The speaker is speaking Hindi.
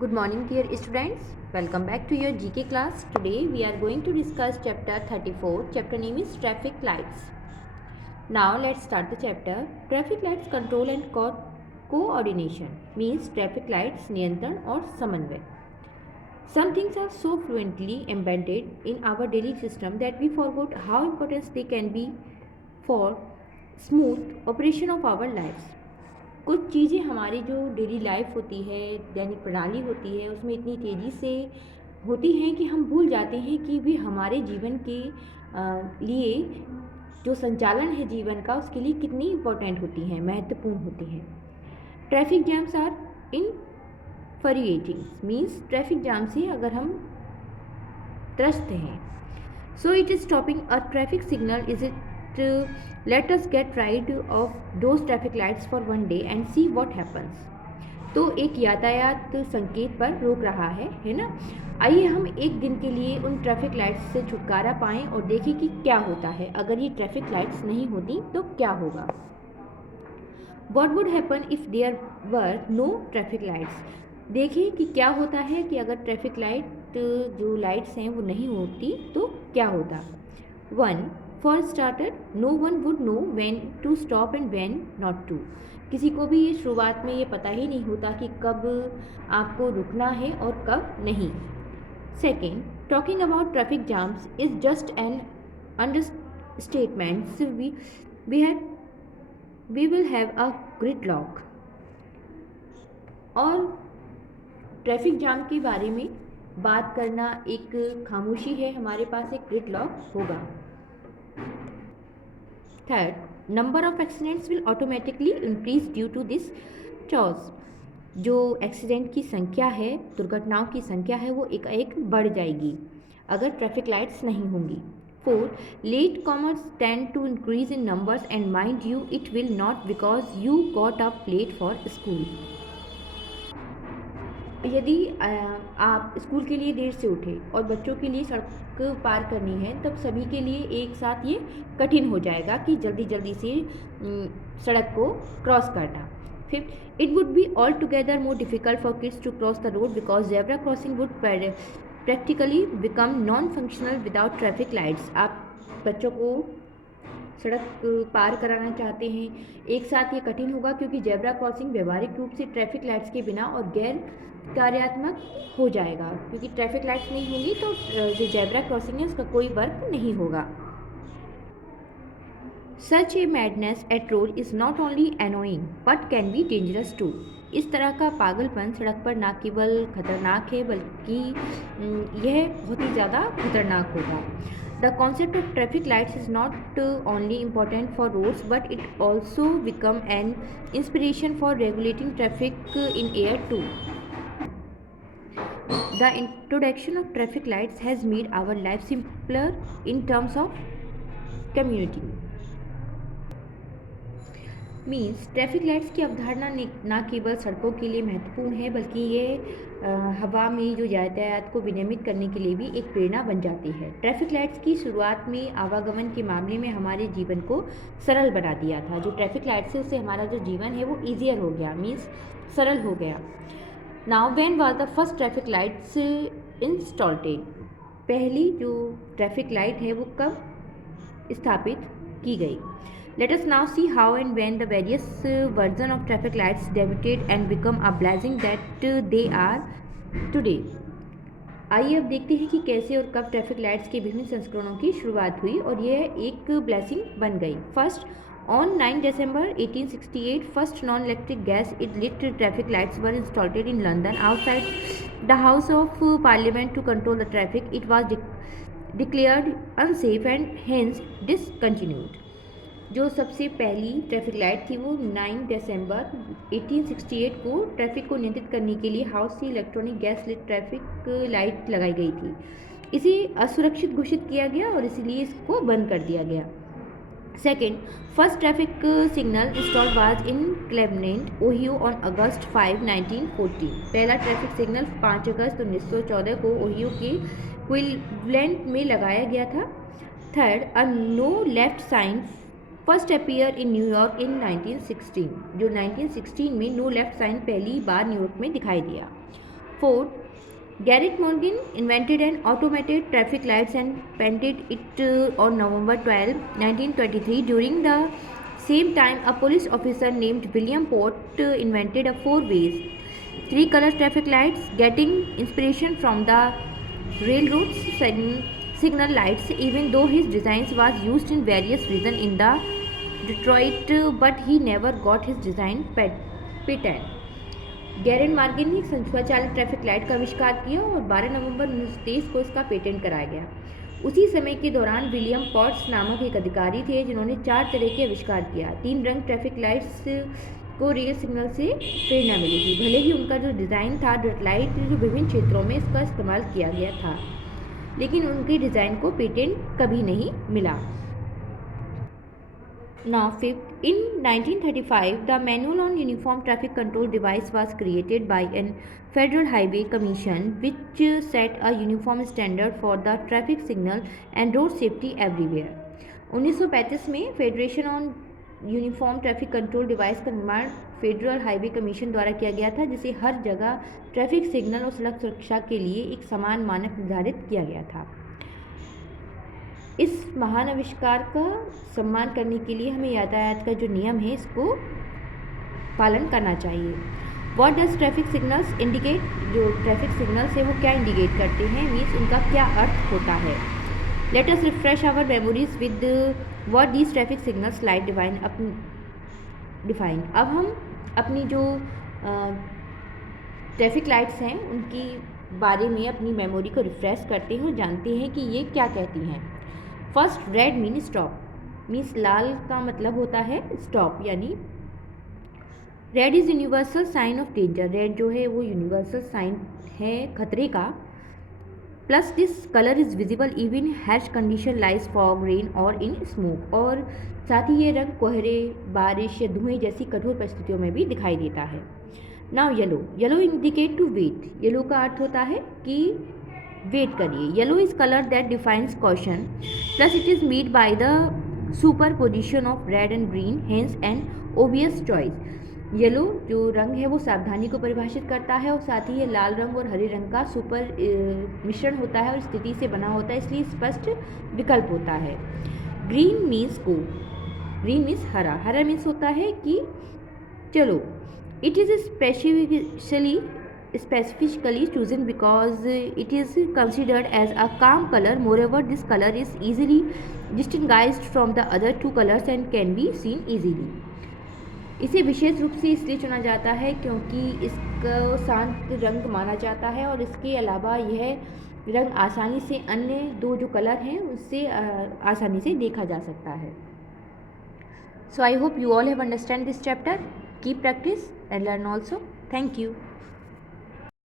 Good morning, dear students. Welcome back to your GK class. Today we are going to discuss chapter 34. Chapter name is Traffic Lights. Now let's start the chapter. Traffic lights control and coordination means traffic lights नियंत्रण और समन्वय. Some things are so fluently embedded in our daily system that we forgot how important they can be for smooth operation of our lives. कुछ चीज़ें हमारी जो डेली लाइफ होती है, दैनिक प्रणाली होती है, उसमें इतनी तेज़ी से होती हैं कि हम भूल जाते हैं कि वे हमारे जीवन के लिए जो संचालन है जीवन का, उसके लिए कितनी इम्पोर्टेंट होती हैं, महत्वपूर्ण होती हैं. Traffic jams are infuriating means traffic jam से अगर हम त्रस्त हैं. So it is stopping a traffic signal is it let us get rid of those traffic lights for one day and see what happens. तो एक यातायात संकेत पर रोक रहा है ना. आइए हम एक दिन के लिए उन ट्रैफिक लाइट्स से छुटकारा पाएं और देखें कि क्या होता है अगर ये ट्रैफिक लाइट्स नहीं होती तो क्या होगा. What would happen if there were no traffic lights? देखें कि क्या होता है कि अगर ट्रैफिक लाइट जो लाइट्स हैं वो नहीं होती तो क्या होता. 1. For starter, no one would know when to stop and when not to. किसी को भी शुरुआत में ये पता ही नहीं होता कि कब आपको रुकना है और कब नहीं. Second, talking about traffic jams is just an understatement. So we will have a gridlock. और ट्रैफिक जाम के बारे में बात करना एक खामोशी है, हमारे पास एक ग्रिडलॉक होगा. Third, number of accidents will automatically increase due to this chaos. जो एक्सीडेंट की संख्या है, दुर्घटनाओं की संख्या है, वो एक बढ़ जाएगी अगर ट्रैफिक लाइट्स नहीं होंगी. 4. Late comers tend to increase in numbers and mind you it will not because you got up late for school. यदि आप स्कूल के लिए देर से उठे और बच्चों के लिए सड़क पार करनी है तब सभी के लिए एक साथ ये कठिन हो जाएगा कि जल्दी जल्दी से सड़क को क्रॉस करना. 5. It would be altogether more difficult for kids to cross the road because zebra crossing would practically become non-functional without traffic lights. आप बच्चों को सड़क पार कराना चाहते हैं, एक साथ ये कठिन होगा क्योंकि जेब्रा क्रॉसिंग व्यवहारिक रूप से ट्रैफिक लाइट्स के बिना और गैर कार्यात्मक हो जाएगा. क्योंकि ट्रैफिक लाइट्स नहीं होंगी तो जो जेब्रा क्रॉसिंग है उसका कोई वर्क नहीं होगा. Such a madness at road is not only annoying but can be dangerous too. इस तरह का पागलपन सड़क पर न केवल खतरनाक है बल्कि यह बहुत ही ज़्यादा खतरनाक होगा. The concept of traffic lights is not only important for roads but it also become an inspiration for regulating traffic in air too. The introduction of traffic lights has made our life simpler in terms of community. Means traffic lights की अवधारणा न केवल सड़कों के लिए महत्वपूर्ण है बल्कि ये हवा में जो यातायात को विनियमित करने के लिए भी एक प्रेरणा बन जाती है. ट्रैफिक लाइट्स की शुरुआत में आवागमन के मामले में हमारे जीवन को सरल बना दिया था. जो ट्रैफिक लाइट्स है उससे हमारा जो जीवन है वो ईजियर हो गया, मीन्स सरल हो गया. Now when was the first traffic lights installed? पहली जो ट्रैफिक लाइट है वो कब स्थापित की गई. Let us now see how and when the various version of traffic lights debuted and become a blessing that they are today. आइए अब देखते हैं कि कैसे और कब ट्रैफिक लाइट्स के विभिन्न संस्करणों की शुरुआत हुई और यह एक ब्लेसिंग बन गई. First, on 9 December 1868, first non-electric gas lit traffic lights were installed in London outside the House of Parliament to control the traffic. It was declared unsafe and hence discontinued. जो सबसे पहली ट्रैफिक लाइट थी वो 9 दिसंबर 1868 को ट्रैफिक को नियंत्रित करने के लिए हाउस से electronic gas lit traffic light लगाई गई थी. इसे असुरक्षित घोषित किया गया और इसलिए इसको बंद कर दिया गया. Second, first traffic signal installed was in Cleveland, Ohio on August 5, 1914. पहला ट्रैफिक सिग्नल 5 अगस्त 1914 को ओहियो के क्लीवलैंड में लगाया गया था. Third, a no left sign first appear in New York इन 1916. जो 1916 में नो लेफ्ट साइन पहली बार न्यूयॉर्क में दिखाई दिया. Fourth, Garrett Morgan invented an automated traffic lights and patented it on November 12, 1923. During the same time, a police officer named William Pott invented a four-ways, three-color traffic lights, getting inspiration from the railroad's signal lights. Even though his designs was used in various regions in the Detroit, but he never got his design patent. Garrett Morgan ने एक संचालित ट्रैफिक लाइट का आविष्कार किया और 12 नवंबर 1923 को इसका पेटेंट कराया गया। उसी समय के दौरान विलियम पॉट्स नामक एक अधिकारी थे जिन्होंने 4 तरह के आविष्कार किया। 3 रंग ट्रैफिक लाइट्स को रेल सिग्नल से प्रेरणा मिली थी। भले ही उनका जो डिज़ाइन था लाइट जो विभिन्न क्षेत्रों में इसका इस्तेमाल किया गया था, लेकिन उनके डिज़ाइन को पेटेंट कभी नहीं मिला। Now, fifth, in 1935, the Manual on Uniform Traffic Control Device was created by a Federal Highway Commission, which set a uniform standard for the traffic signal and road safety everywhere. 1935 में federation on uniform traffic control device का निर्माण फेडरल हाईवे कमीशन द्वारा किया गया था, जिसे हर जगह ट्रैफिक सिग्नल और सड़क सुरक्षा के लिए एक समान मानक निर्धारित किया गया था। इस महान आविष्कार का सम्मान करने के लिए हमें यातायात का जो नियम है इसको पालन करना चाहिए। What does traffic signals indicate? जो ट्रैफिक सिग्नल्स है वो क्या इंडिकेट करते हैं, मीन्स उनका क्या अर्थ होता है। Let us refresh our memories with what these traffic signals light define. अब हम अपनी जो ट्रैफिक लाइट्स हैं उनकी बारे में अपनी मेमोरी को रिफ्रेश करते हैं और जानते हैं कि ये क्या कहती हैं। First, red mean stop, means लाल का मतलब होता है स्टॉप, यानी red is universal sign of danger. Red जो है वो यूनिवर्सल साइन है खतरे का। Plus this colour is visible even harsh condition like fog rain और इन स्मोक, और साथ ही ये रंग कोहरे, बारिश या धुएं जैसी कठोर परिस्थितियों में भी दिखाई देता है। Now yellow, yellow indicate to wait. Yellow का अर्थ होता है कि वेट करिए। Yellow is colour that defines caution, plus it is made by the superposition of red and green, hence an obvious choice. Yellow जो रंग है वो सावधानी को परिभाषित करता है और साथ ही ये लाल रंग और हरे रंग का सुपर मिश्रण होता है और स्थिति से बना होता है, इसलिए स्पष्ट विकल्प होता है। ग्रीन मीन्स को, ग्रीन मीन्स हरा, हरा मीन्स होता है कि चलो। It is specifically chosen because it is considered as a calm color. Moreover, this color is easily distinguished from the other two colors and can be seen easily. इसे विशेष रूप से इसलिए चुना जाता है क्योंकि इसको शांत रंग माना जाता है और इसके अलावा यह रंग आसानी से अन्य दो जो कलर हैं उससे आसानी से देखा जा सकता है। So I hope you all have understand this chapter. Keep practice and learn also. Thank you.